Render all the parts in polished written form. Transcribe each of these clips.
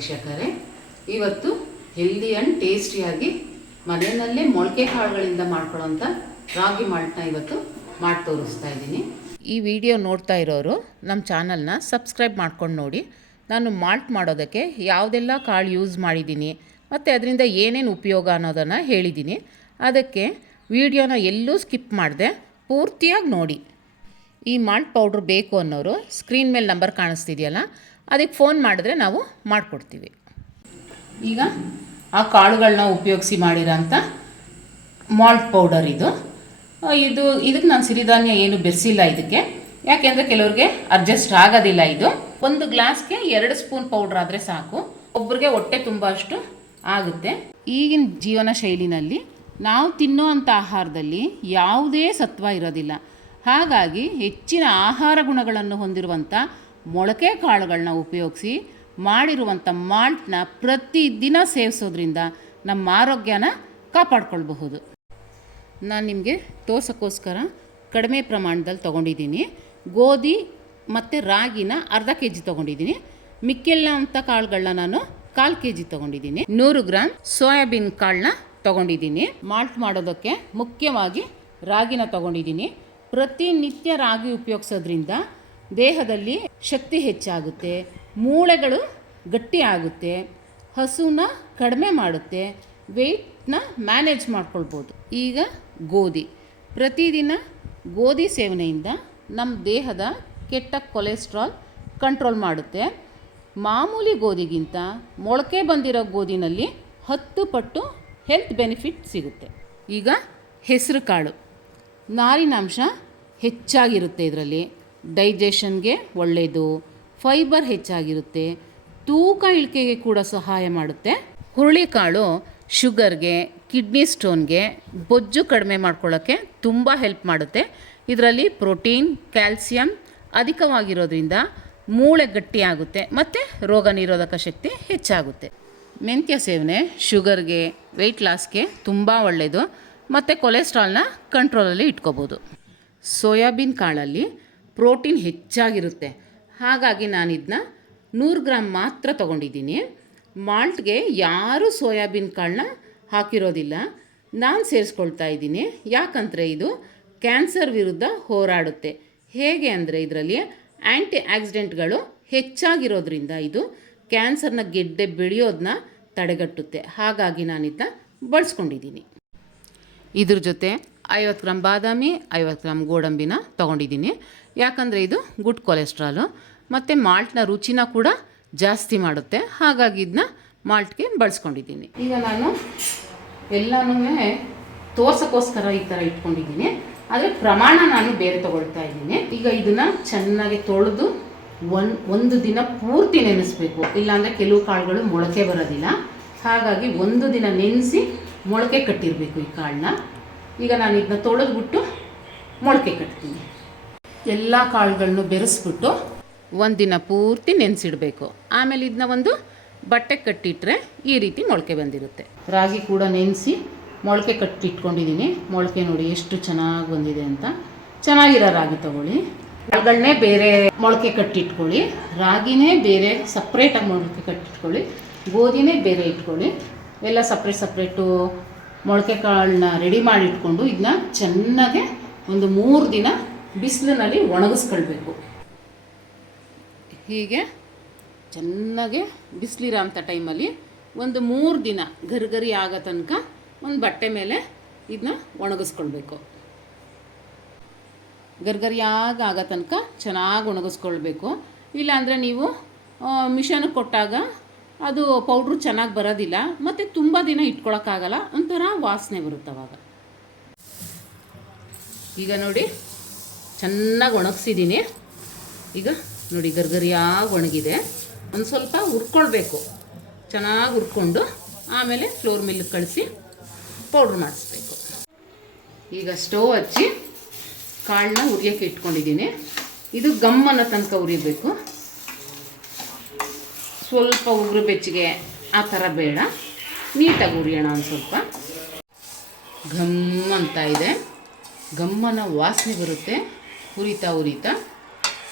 ವೀಕ್ಷಕರೇ, ಇವತ್ತು healthy and ಟೇಸ್ಟಿಯಾಗಿ ಮನೆಯಲ್ಲೇ ಮೊಳಕೆ ಕಾಳುಗಳಿಂದ ಮಾಡ್ಕೊಳ್ಳೋಂಥ ರಾಗಿ ಮಾಲ್ಟ್ನ ಇವತ್ತು ಮಾಡಿ ತೋರಿಸ್ತಾ ಇದ್ದೀನಿ. ಈ ವಿಡಿಯೋ ನೋಡ್ತಾ ಇರೋರು ನಮ್ಮ ಚಾನಲ್ನ ಸಬ್ಸ್ಕ್ರೈಬ್ ಮಾಡ್ಕೊಂಡು ನೋಡಿ. ನಾನು ಮಾಲ್ಟ್ ಮಾಡೋದಕ್ಕೆ ಯಾವುದೆಲ್ಲ ಕಾಳು ಯೂಸ್ ಮಾಡಿದ್ದೀನಿ ಮತ್ತು ಅದರಿಂದ ಏನೇನು ಉಪಯೋಗ ಅನ್ನೋದನ್ನು ಹೇಳಿದ್ದೀನಿ. ಅದಕ್ಕೆ ವಿಡಿಯೋನ ಎಲ್ಲೂ ಸ್ಕಿಪ್ ಮಾಡಿದೆ ಪೂರ್ತಿಯಾಗಿ ನೋಡಿ. ಈ ಮಾಲ್ಟ್ ಪೌಡ್ರ್ ಬೇಕು ಅನ್ನೋರು ಸ್ಕ್ರೀನ್ ಮೇಲೆ ನಂಬರ್ ಕಾಣಿಸ್ತಿದೆಯಲ್ಲ, ಅದಕ್ಕೆ ಫೋನ್ ಮಾಡಿದ್ರೆ ನಾವು ಮಾಡಿಕೊಡ್ತೀವಿ. ಈಗ ಆ ಕಾಳುಗಳನ್ನ ಉಪಯೋಗಿಸಿ ಮಾಡಿರೋಂಥ ಮಾಲ್ಟ್ ಪೌಡರ್ ಇದಕ್ಕೆ ನಾನು ಸಿರಿಧಾನ್ಯ ಏನು ಬೆರೆಸಿಲ್ಲ ಇದಕ್ಕೆ, ಯಾಕೆಂದರೆ ಕೆಲವ್ರಿಗೆ ಅಡ್ಜಸ್ಟ್ ಆಗೋದಿಲ್ಲ. ಇದು ಒಂದು ಗ್ಲಾಸ್ಗೆ 2 ಸ್ಪೂನ್ ಪೌಡ್ರ್ ಆದರೆ ಸಾಕು, ಒಬ್ಬರಿಗೆ ಹೊಟ್ಟೆ ತುಂಬ ಅಷ್ಟು ಆಗುತ್ತೆ. ಈಗಿನ ಜೀವನ ಶೈಲಿನಲ್ಲಿ ನಾವು ತಿನ್ನೋ ಅಂಥ ಆಹಾರದಲ್ಲಿ ಯಾವುದೇ ಸತ್ವ ಇರೋದಿಲ್ಲ. ಹಾಗಾಗಿ ಹೆಚ್ಚಿನ ಆಹಾರ ಗುಣಗಳನ್ನು ಹೊಂದಿರುವಂಥ ಮೊಳಕೆ ಕಾಳುಗಳನ್ನ ಉಪಯೋಗಿಸಿ ಮಾಡಿರುವಂಥ ಮಾಲ್ಟ್ನ ಪ್ರತಿದಿನ ಸೇವಿಸೋದ್ರಿಂದ ನಮ್ಮ ಆರೋಗ್ಯನ ಕಾಪಾಡ್ಕೊಳ್ಬಹುದು. ನಾನು ನಿಮಗೆ ತೋರ್ಸೋಕ್ಕೋಸ್ಕರ ಕಡಿಮೆ ಪ್ರಮಾಣದಲ್ಲಿ ತೊಗೊಂಡಿದ್ದೀನಿ. ಗೋಧಿ ಮತ್ತು ರಾಗಿನ ಅರ್ಧ kg ತೊಗೊಂಡಿದ್ದೀನಿ. ಮಿಕ್ಕೆಲ್ಲ ಅಂಥ ಕಾಳುಗಳನ್ನ ನಾನು 1/4 kg ತೊಗೊಂಡಿದ್ದೀನಿ. 100 ಗ್ರಾಮ್ ಸೋಯಾಬೀನ್ ಕಾಳನ್ನ ತೊಗೊಂಡಿದ್ದೀನಿ. ಮಾಲ್ಟ್ ಮಾಡೋದಕ್ಕೆ ಮುಖ್ಯವಾಗಿ ರಾಗಿನ ತೊಗೊಂಡಿದ್ದೀನಿ. ಪ್ರತಿನಿತ್ಯ ರಾಗಿ ಉಪಯೋಗಿಸೋದ್ರಿಂದ ದೇಹದಲ್ಲಿ ಶಕ್ತಿ ಹೆಚ್ಚಾಗುತ್ತೆ, ಮೂಳೆಗಳು ಗಟ್ಟಿ ಆಗುತ್ತೆ, ಹಸುನ ಕಡಿಮೆ ಮಾಡುತ್ತೆ, ವೆಯ್ಟ್ನ ಮ್ಯಾನೇಜ್ ಮಾಡ್ಕೊಳ್ಬೋದು. ಈಗ ಗೋಧಿ, ಪ್ರತಿದಿನ ಗೋಧಿ ಸೇವನೆಯಿಂದ ನಮ್ಮ ದೇಹದ ಕೆಟ್ಟ ಕೊಲೆಸ್ಟ್ರಾಲ್ ಕಂಟ್ರೋಲ್ ಮಾಡುತ್ತೆ. ಮಾಮೂಲಿ ಗೋಧಿಗಿಂತ ಮೊಳಕೆ ಬಂದಿರೋ ಗೋಧಿನಲ್ಲಿ 10 ಪಟ್ಟು ಹೆಲ್ತ್ ಬೆನಿಫಿಟ್ ಸಿಗುತ್ತೆ. ಈಗ ಹೆಸರು ಕಾಳು, ನಾರಿನಾಂಶ ಹೆಚ್ಚಾಗಿರುತ್ತೆ. ಇದರಲ್ಲಿ ಡೈಜೆಷನ್ಗೆ ಒಳ್ಳೆಯದು, ಫೈಬರ್ ಹೆಚ್ಚಾಗಿರುತ್ತೆ, ತೂಕ ಇಳಿಕೆಗೆ ಕೂಡ ಸಹಾಯ ಮಾಡುತ್ತೆ. ಹುರುಳಿಕಾಳು ಶುಗರ್ಗೆ, ಕಿಡ್ನಿ ಸ್ಟೋನ್ಗೆ, ಬೊಜ್ಜು ಕಡಿಮೆ ಮಾಡ್ಕೊಳ್ಳೋಕ್ಕೆ ತುಂಬ ಹೆಲ್ಪ್ ಮಾಡುತ್ತೆ. ಇದರಲ್ಲಿ ಪ್ರೋಟೀನ್, ಕ್ಯಾಲ್ಸಿಯಂ ಅಧಿಕವಾಗಿರೋದ್ರಿಂದ ಮೂಳೆ ಗಟ್ಟಿಯಾಗುತ್ತೆ ಮತ್ತು ರೋಗ ನಿರೋಧಕ ಶಕ್ತಿ ಹೆಚ್ಚಾಗುತ್ತೆ. ಮೆಂತ್ಯ ಸೇವನೆ ಶುಗರ್ಗೆ, ವೆಯ್ಟ್ ಲಾಸ್ಗೆ ತುಂಬ ಒಳ್ಳೆಯದು ಮತ್ತು ಕೊಲೆಸ್ಟ್ರಾಲ್ನ ಕಂಟ್ರೋಲಲ್ಲಿ ಇಟ್ಕೋಬೋದು. ಸೋಯಾಬೀನ್ ಕಾಳಲ್ಲಿ ಪ್ರೋಟೀನ್ ಹೆಚ್ಚಾಗಿರುತ್ತೆ. ಹಾಗಾಗಿ ನಾನು ಇದನ್ನ 100 ಗ್ರಾಮ್ ಮಾತ್ರ ತೊಗೊಂಡಿದ್ದೀನಿ. ಮಾಲ್ಟ್ಗೆ ಯಾರೂ ಸೋಯಾಬೀನ್ ಕಾಳನ್ನ ಹಾಕಿರೋದಿಲ್ಲ, ನಾನು ಸೇರಿಸ್ಕೊಳ್ತಾ ಇದ್ದೀನಿ. ಯಾಕಂದರೆ ಇದು ಕ್ಯಾನ್ಸರ್ ವಿರುದ್ಧ ಹೋರಾಡುತ್ತೆ. ಹೇಗೆ ಅಂದರೆ ಇದರಲ್ಲಿ ಆ್ಯಂಟಿ ಆಕ್ಸಿಡೆಂಟ್ಗಳು ಹೆಚ್ಚಾಗಿರೋದ್ರಿಂದ ಇದು ಕ್ಯಾನ್ಸರ್ನ ಗೆಡ್ಡೆ ಬೆಳೆಯೋದನ್ನ ತಡೆಗಟ್ಟುತ್ತೆ. ಹಾಗಾಗಿ ನಾನಿದನ್ನ ಬಳಸ್ಕೊಂಡಿದ್ದೀನಿ. ಇದ್ರ ಜೊತೆ 50 ಗ್ರಾಮ್ ಬಾದಾಮಿ, 50 ಗ್ರಾಮ್ ಗೋಡಂಬಿನ ತೊಗೊಂಡಿದ್ದೀನಿ. ಯಾಕಂದರೆ ಇದು ಗುಡ್ ಕೊಲೆಸ್ಟ್ರಾಲು ಮತ್ತು ಮಾಲ್ಟ್ನ ರುಚಿನ ಕೂಡ ಜಾಸ್ತಿ ಮಾಡುತ್ತೆ. ಹಾಗಾಗಿ ಇದನ್ನ ಮಾಲ್ಟ್ಗೆ ಬಳಸ್ಕೊಂಡಿದ್ದೀನಿ. ಈಗ ನಾನು ಎಲ್ಲನೂ ತೋರ್ಸೋಕ್ಕೋಸ್ಕರ ಈ ಥರ ಇಟ್ಕೊಂಡಿದ್ದೀನಿ, ಆದರೆ ಪ್ರಮಾಣ ನಾನು ಬೇರೆ ತೊಗೊಳ್ತಾ ಇದ್ದೀನಿ. ಈಗ ಇದನ್ನು ಚೆನ್ನಾಗಿ ತೊಳೆದು ಒಂದು ದಿನ ಪೂರ್ತಿ ನೆನೆಸಬೇಕು, ಇಲ್ಲಾಂದರೆ ಕೆಲವು ಕಾಳುಗಳು ಮೊಳಕೆ ಬರೋದಿಲ್ಲ. ಹಾಗಾಗಿ ಒಂದು ದಿನ ನೆನೆಸಿ ಮೊಳಕೆ ಕಟ್ಟಿರಬೇಕು ಈ ಕಾಳನ್ನ. ಈಗ ನಾನು ಇದನ್ನ ತೊಳೆದ್ಬಿಟ್ಟು ಮೊಳಕೆ ಕಟ್ತೀನಿ. ಎಲ್ಲ ಕಾಳುಗಳನ್ನು ಬೆರೆಸ್ಬಿಟ್ಟು ಒಂದು ದಿನ ಪೂರ್ತಿ ನೆನೆಸಿಡಬೇಕು. ಆಮೇಲೆ ಇದನ್ನ ಒಂದು ಬಟ್ಟೆ ಕಟ್ಟಿಟ್ರೆ ಈ ರೀತಿ ಮೊಳಕೆ ಬಂದಿರುತ್ತೆ. ರಾಗಿ ಕೂಡ ನೆನೆಸಿ ಮೊಳಕೆ ಕಟ್ಟಿಟ್ಕೊಂಡಿದ್ದೀನಿ. ಮೊಳಕೆ ನೋಡಿ ಎಷ್ಟು ಚೆನ್ನಾಗಿ ಬಂದಿದೆ ಅಂತ. ಚೆನ್ನಾಗಿರೋ ರಾಗಿ ತೊಗೊಳ್ಳಿ, ಕಾಳುಗಳನ್ನೇ ಬೇರೆ ಮೊಳಕೆ ಕಟ್ಟಿಟ್ಕೊಳ್ಳಿ, ರಾಗಿನೇ ಬೇರೆ ಸಪ್ರೇಟಾಗಿ ಮೊಳಕೆ ಕಟ್ಟಿಟ್ಕೊಳ್ಳಿ, ಗೋಧಿನೇ ಬೇರೆ ಇಟ್ಕೊಳ್ಳಿ. ಎಲ್ಲ ಸಪ್ರೇಟು ಮೊಳಕೆ ಕಾಳನ್ನ ರೆಡಿ ಮಾಡಿ ಇಟ್ಕೊಂಡು ಇದನ್ನ ಚೆನ್ನಾಗೆ ಒಂದು 3 ದಿನ ಬಿಸಿಲಿನಲ್ಲಿ ಒಣಗಿಸ್ಕೊಳ್ಬೇಕು. ಹೀಗೆ ಚೆನ್ನಾಗೆ ಬಿಸಿಲಿರೋ ಅಂಥ ಟೈಮಲ್ಲಿ ಒಂದು 3 ದಿನ ಗರಿ ಆಗೋ ತನಕ ಒಂದು ಬಟ್ಟೆ ಮೇಲೆ ಇದನ್ನ ಒಣಗಿಸ್ಕೊಳ್ಬೇಕು. ಗರಿಯಾಗಿ ಆಗೋ ತನಕ ಚೆನ್ನಾಗಿ ಒಣಗಿಸ್ಕೊಳ್ಬೇಕು. ಇಲ್ಲಾಂದರೆ ನೀವು ಮಿಷನ್ಗೆ ಕೊಟ್ಟಾಗ ಅದು ಪೌಡ್ರು ಚೆನ್ನಾಗಿ ಬರೋದಿಲ್ಲ ಮತ್ತು ತುಂಬ ದಿನ ಇಟ್ಕೊಳಕ್ಕಾಗಲ್ಲ, ಒಂಥರ ವಾಸನೆ ಬರುತ್ತೆ ಅವಾಗ. ಈಗ ನೋಡಿ ಚೆನ್ನಾಗಿ ಒಣಗಿಸಿದ್ದೀನಿ. ಈಗ ನೋಡಿ ಗರಿಯಾಗಿ ಒಣಗಿದೆ. ಒಂದು ಸ್ವಲ್ಪ ಹುರ್ಕೊಳ್ಬೇಕು, ಚೆನ್ನಾಗಿ ಹುರ್ಕೊಂಡು ಆಮೇಲೆ ಫ್ಲೋರ್ ಮಿಲ್ಗೆ ಕಳಿಸಿ ಪೌಡ್ರ್ ಮಾಡಿಸ್ಬೇಕು. ಈಗ ಸ್ಟವ್ ಹಚ್ಚಿ ಕಾಳನ್ನ ಹುರಿಯೋಕ್ಕೆ ಇಟ್ಕೊಂಡಿದ್ದೀನಿ. ಇದು ಗಮ್ಮನ ತನಕ ಹುರಿಬೇಕು, ಸ್ವಲ್ಪ ಉಗುರು ಬೆಚ್ಚಗೆ ಆ ಥರ ಬೇಡ, ನೀಟಾಗಿ ಹುರಿಯೋಣ. ಒಂದು ಸ್ವಲ್ಪ ಘಮ್ ಅಂತ ಇದೆ, ಗಮ್ಮನ ವಾಸನೆ ಬರುತ್ತೆ ಹುರಿತಾ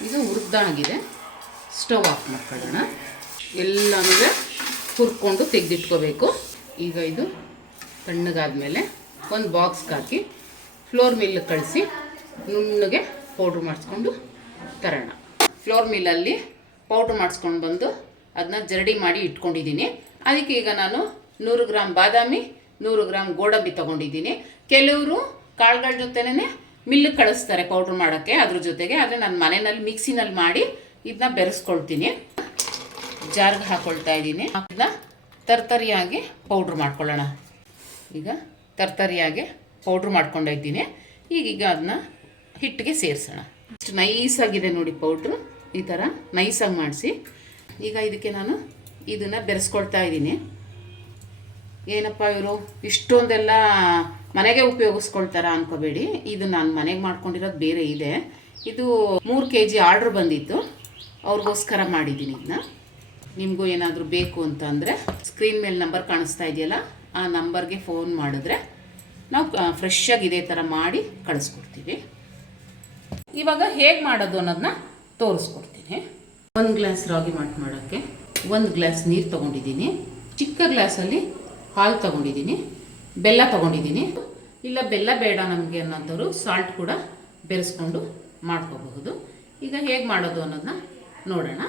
ಇದು ಹುರಿದಾಗಿದೆ. ಸ್ಟವ್ ಆಫ್ ಮಾಡ್ಕೊಳ್ಳೋಣ. ಎಲ್ಲನೂ ಹುರ್ಕೊಂಡು ತೆಗೆದಿಟ್ಕೋಬೇಕು. ಈಗ ಇದು ತಣ್ಣಗಾದ್ಮೇಲೆ ಒಂದು ಬಾಕ್ಸ್ಗೆ ಹಾಕಿ ಫ್ಲೋರ್ ಮಿಲ್ಗೆ ಕಳಿಸಿ ನುಣ್ಣಗೆ ಪೌಡ್ರ್ ಮಾಡಿಸ್ಕೊಂಡು ತರೋಣ. ಫ್ಲೋರ್ ಮಿಲ್ಲಲ್ಲಿ ಪೌಡ್ರ್ ಮಾಡಿಸ್ಕೊಂಡು ಬಂದು ಅದನ್ನ ಜರಡಿ ಮಾಡಿ ಇಟ್ಕೊಂಡಿದ್ದೀನಿ. ಅದಕ್ಕೆ ಈಗ ನಾನು 100 ಗ್ರಾಮ್ ಬಾದಾಮಿ, 100 ಗ್ರಾಮ್ ಗೋಡಂಬಿ ತೊಗೊಂಡಿದ್ದೀನಿ. ಕೆಲವರು ಕಾಳುಗಳ ಜೊತೆನೇ ಮಿಲ್ಲಿಗೆ ಕಳಿಸ್ತಾರೆ ಪೌಡ್ರ್ ಮಾಡೋಕ್ಕೆ ಅದ್ರ ಜೊತೆಗೆ. ಆದರೆ ನಾನು ಮನೆಯಲ್ಲಿ ಮಿಕ್ಸಿನಲ್ಲಿ ಮಾಡಿ ಇದನ್ನ ಬೆರೆಸ್ಕೊಳ್ತೀನಿ. ಜಾರ್ಗೆ ಹಾಕ್ಕೊಳ್ತಾ ಇದ್ದೀನಿ. ಅದನ್ನ ತರ್ತರಿಯಾಗಿ ಪೌಡ್ರ್ ಮಾಡ್ಕೊಳ್ಳೋಣ. ಈಗ ತರ್ತರಿಯಾಗಿ ಪೌಡ್ರ್ ಮಾಡ್ಕೊಂಡಿದ್ದೀನಿ. ಈಗ ಅದನ್ನ ಹಿಟ್ಟಿಗೆ ಸೇರಿಸೋಣ. ಇಷ್ಟು ನೈಸಾಗಿದೆ ನೋಡಿ ಪೌಡ್ರು. ಈ ಥರ ನೈಸಾಗಿ ಮಾಡಿಸಿ ಈಗ ಇದಕ್ಕೆ ನಾನು ಇದನ್ನು ಬೆರೆಸ್ಕೊಳ್ತಾ ಇದ್ದೀನಿ. ಏನಪ್ಪ ಇವರು ಇಷ್ಟೊಂದೆಲ್ಲ ಮನೆಗೆ ಉಪಯೋಗಿಸ್ಕೊಳ್ತಾರ ಅನ್ಕೋಬೇಡಿ. ಇದು ನಾನು ಮನೆಗೆ ಮಾಡ್ಕೊಂಡಿರೋದು ಬೇರೆ ಇದೆ. ಇದು 3 kg ಆರ್ಡ್ರ್ ಬಂದಿತ್ತು, ಅವ್ರಿಗೋಸ್ಕರ ಮಾಡಿದ್ದೀನಿ. ಇದನ್ನ ನಿಮಗೂ ಏನಾದರೂ ಬೇಕು ಅಂತ ಅಂದರೆ ಸ್ಕ್ರೀನ್ ಮೇಲೆ ನಂಬರ್ ಕಾಣಿಸ್ತಾ ಇದೆಯಲ್ಲ, ಆ ನಂಬರ್ಗೆ ಫೋನ್ ಮಾಡಿದ್ರೆ ನಾವು ಫ್ರೆಶ್ಶಾಗಿ ಇದೇ ಥರ ಮಾಡಿ ಕಳಿಸ್ಕೊಡ್ತೀವಿ. ಇವಾಗ ಹೇಗೆ ಮಾಡೋದು ಅನ್ನೋದನ್ನ ತೋರಿಸ್ಕೊಡ್ತೀನಿ. 1 ಗ್ಲಾಸ್ ರಾಗಿ ಮಾಲ್ಟ್ ಮಾಡೋಕ್ಕೆ 1 ಗ್ಲಾಸ್ ನೀರು ತೊಗೊಂಡಿದ್ದೀನಿ. ಚಿಕ್ಕ ಗ್ಲಾಸಲ್ಲಿ ಹಾಲು ತೊಗೊಂಡಿದ್ದೀನಿ. ಬೆಲ್ಲ ತೊಗೊಂಡಿದ್ದೀನಿ. ಇಲ್ಲ ಬೆಲ್ಲ ಬೇಡ ನಮಗೆ ಅನ್ನೋಂಥವ್ರು ಸಾಲ್ಟ್ ಕೂಡ ಬೆರೆಸ್ಕೊಂಡು ಮಾಡ್ಕೋಬಹುದು. ಈಗ ಹೇಗೆ ಮಾಡೋದು ಅನ್ನೋದನ್ನ ನೋಡೋಣ.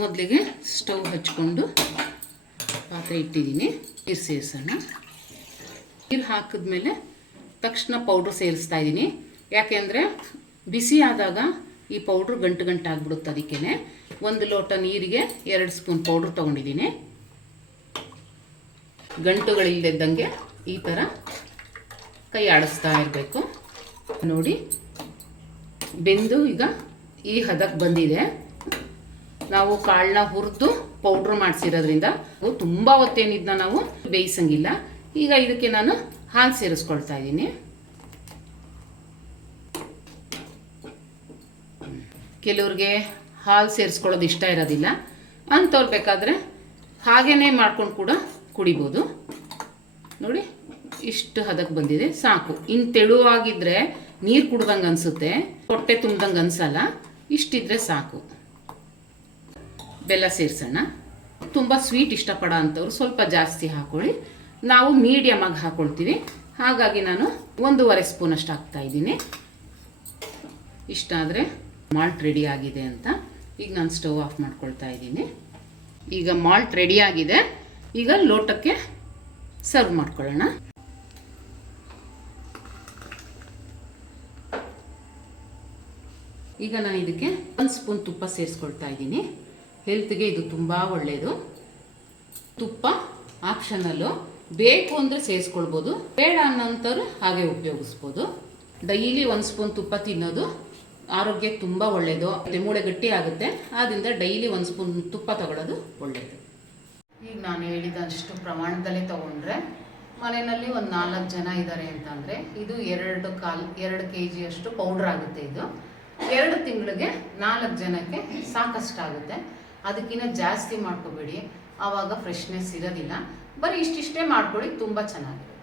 ಮೊದಲಿಗೆ ಸ್ಟವ್ ಹಚ್ಕೊಂಡು ಪಾತ್ರೆ ಇಟ್ಟಿದ್ದೀನಿ. ನೀರು ಸೇರಿಸೋಣ. ನೀರು ಹಾಕಿದ್ಮೇಲೆ ತಕ್ಷಣ ಪೌಡ್ರ್ ಸೇರಿಸ್ತಾ ಇದ್ದೀನಿ. ಯಾಕೆಂದರೆ ಬಿಸಿ ಆದಾಗ ಈ ಪೌಡ್ರ್ ಗಂಟು ಆಗ್ಬಿಡುತ್ತೆ. ಅದಕ್ಕೇ 1 ಲೋಟ ನೀರಿಗೆ 2 ಸ್ಪೂನ್ ಪೌಡ್ರ್ ತೊಗೊಂಡಿದ್ದೀನಿ. ಗಂಟುಗಳಿಲ್ಲದಂಗೆ ಈ ಥರ ಕೈ ಆಡಿಸ್ತಾ ಇರಬೇಕು. ನೋಡಿ ಬೆಂದು ಈಗ ಈ ಹದಕ್ಕೆ ಬಂದಿದೆ. ನಾವು ಕಾಳನ್ನ ಹುರಿದು ಪೌಡ್ರ್ ಮಾಡಿಸಿರೋದ್ರಿಂದ ತುಂಬ ಹೊತ್ತೇನಿದ್ನ ನಾವು ಬೇಯಿಸಂಗಿಲ್ಲ. ಈಗ ಇದಕ್ಕೆ ನಾನು ಹಾಲು ಸೇರಿಸ್ಕೊಳ್ತಾ ಇದ್ದೀನಿ. ಕೆಲವ್ರಿಗೆ ಹಾಲು ಸೇರಿಸ್ಕೊಳ್ಳೋದು ಇಷ್ಟ ಇರೋದಿಲ್ಲ ಅಂಥವ್ರು ಬೇಕಾದರೆ ಹಾಗೇ ಮಾಡ್ಕೊಂಡು ಕೂಡ ಕುಡಿಬೋದು. ನೋಡಿ ಇಷ್ಟು ಹದಕ್ಕೆ ಬಂದಿದೆ, ಸಾಕು. ಇನ್ನು ತೆಳುವಾಗಿದ್ದರೆ ನೀರು ಕುಡ್ದಂಗೆ ಅನಿಸುತ್ತೆ, ಹೊಟ್ಟೆ ತುಂಬ್ದಂಗೆ ಅನಿಸಲ್ಲ. ಇಷ್ಟಿದ್ರೆ ಸಾಕು. ಬೆಲ್ಲ ಸೇರಿಸೋಣ. ತುಂಬ ಸ್ವೀಟ್ ಇಷ್ಟಪಡೋ ಅಂಥವ್ರು ಸ್ವಲ್ಪ ಜಾಸ್ತಿ ಹಾಕ್ಕೊಳ್ಳಿ. ನಾವು ಮೀಡಿಯಮಾಗಿ ಹಾಕ್ಕೊಳ್ತೀವಿ, ಹಾಗಾಗಿ ನಾನು 1.5 ಸ್ಪೂನಷ್ಟು ಹಾಕ್ತಾಯಿದ್ದೀನಿ. ಇಷ್ಟಾದರೆ ಮಾಲ್ಟ್ ರೆಡಿ ಆಗಿದೆ ಅಂತ. ಈಗ ನಾನು ಸ್ಟವ್ ಆಫ್ ಮಾಡ್ಕೊಳ್ತಾ ಇದ್ದೀನಿ. ಈಗ ಮಾಲ್ಟ್ ರೆಡಿ ಆಗಿದೆ. ಈಗ ಲೋಟಕ್ಕೆ ಸರ್ವ್ ಮಾಡ್ಕೊಳ್ಳೋಣ. ಈಗ ನಾನು ಇದಕ್ಕೆ 1 ಸ್ಪೂನ್ ತುಪ್ಪ ಸೇರಿಸ್ಕೊಳ್ತಾ ಇದ್ದೀನಿ. ಹೆಲ್ತ್ಗೆ ಇದು ತುಂಬ ಒಳ್ಳೆಯದು. ತುಪ್ಪ ಆಪ್ಷನಲ್ಲು, ಬೇಕು ಅಂದರೆ ಸೇರಿಸ್ಕೊಳ್ಬೋದು, ಬೇಡ ಅನ್ನೋಂಥವ್ರು ಹಾಗೆ ಉಪಯೋಗಿಸ್ಬೋದು. ಡೈಲಿ 1 ಸ್ಪೂನ್ ತುಪ್ಪ ತಿನ್ನೋದು ಆರೋಗ್ಯಕ್ಕೆ ತುಂಬ ಒಳ್ಳೆಯದು. ಮೂಳೆ ಗಟ್ಟಿ ಆಗುತ್ತೆ. ಆದ್ದರಿಂದ ಡೈಲಿ 1 ಸ್ಪೂನ್ ತುಪ್ಪ ತಗೊಳ್ಳೋದು ಒಳ್ಳೆಯದು. ಈಗ ನಾನು ಹೇಳಿದಷ್ಟು ಪ್ರಮಾಣದಲ್ಲೇ ತೊಗೊಂಡ್ರೆ ಮನೆಯಲ್ಲಿ ಒಂದು 4 ಜನ ಇದ್ದಾರೆ ಅಂತಂದರೆ ಇದು 2 kg ಅಷ್ಟು ಪೌಡ್ರ್ ಆಗುತ್ತೆ. ಇದು 2 ತಿಂಗಳಿಗೆ 4 ಜನಕ್ಕೆ ಸಾಕಷ್ಟಾಗುತ್ತೆ. ಅದಕ್ಕಿಂತ ಜಾಸ್ತಿ ಮಾಡ್ಕೋಬೇಡಿ, ಆವಾಗ ಫ್ರೆಶ್ನೆಸ್ ಇರೋದಿಲ್ಲ. ಬರೀ ಇಷ್ಟಿಷ್ಟೇ ಮಾಡ್ಕೊಳ್ಳಿ, ತುಂಬ ಚೆನ್ನಾಗಿರುತ್ತೆ.